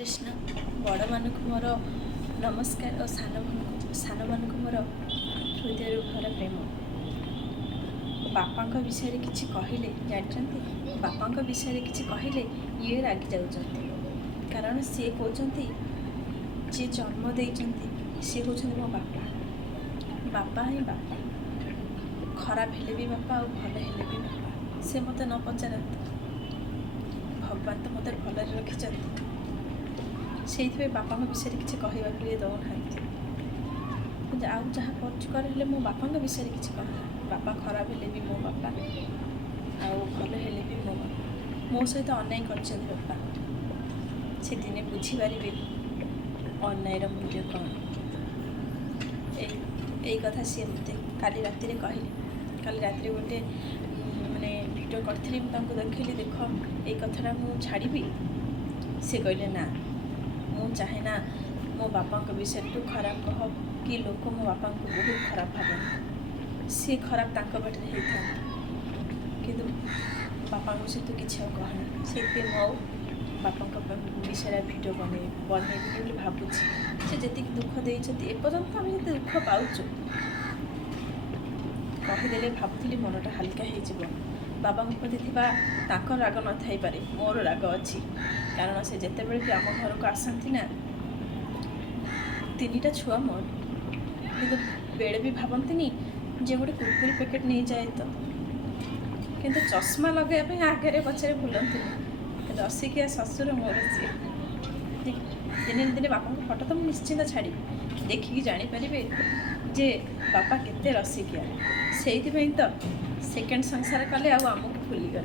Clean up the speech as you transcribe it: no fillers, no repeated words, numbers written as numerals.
कृष्ण बड़ मानक मोर नमस्कार और सान मानक मोर हृदय भरा प्रेम। बापा विषय किसी कहले जानते बापा विषय किसी कहले ये रागी जाऊँच कारण सी कहते जी जन्म देती सी कहते मो बापा बापा ही बापा खराब हेले भी बापा और भल हेले भी बापा से मत न पचारत भगवान तो मत भल रखिंट से बापा विषय किसी कहवाक ये दौना आउ जहाँ कर मो बापा विषय किसी कह बापा खराब हेले भी मो बापा आउ भल हेले भी मो बापा मो सहित अन्याय कर बापा से दिने बुझीपारे अन्यायर मूल्य कौन यही कथा सी मत काली राति कहले काली राति गोटे माने भिडियो करी देखिली देख ये कथा मुझे छाड़ी से कहले ना मुझे चाहे ना मो बापा विषय तू खराब कह कि लोक मो बापा को बहुत खराब भाव सी खराब तांको बाटे होता कि बापा विषय तू किसी कहना से मो बापा विषय भिडियो बनई भावुँ से जी दुख देते एपर्यंत आम जो दुख पाचु कहीदे भावुली मनटा हाल्का हो बाबा प्रति राग न थी पारे मोर राग अच्छी कारण से जिते बड़े भी आम घर को आसती ना तीन छुआ मोर कि बेड़े भी भावती जे गोटे कुरकुरी पैकेट नहीं जाए तो किंतु चश्मा लगे आगे पचर बुलती रसिकिया ससुर मोर सी दिन दिन बापा फटो तो निश्चिंत छाड़ी देखिकी जानीपारे जे बापा केते रसिकिया से तो सेकेंड संसार कले आमको भूलीगले।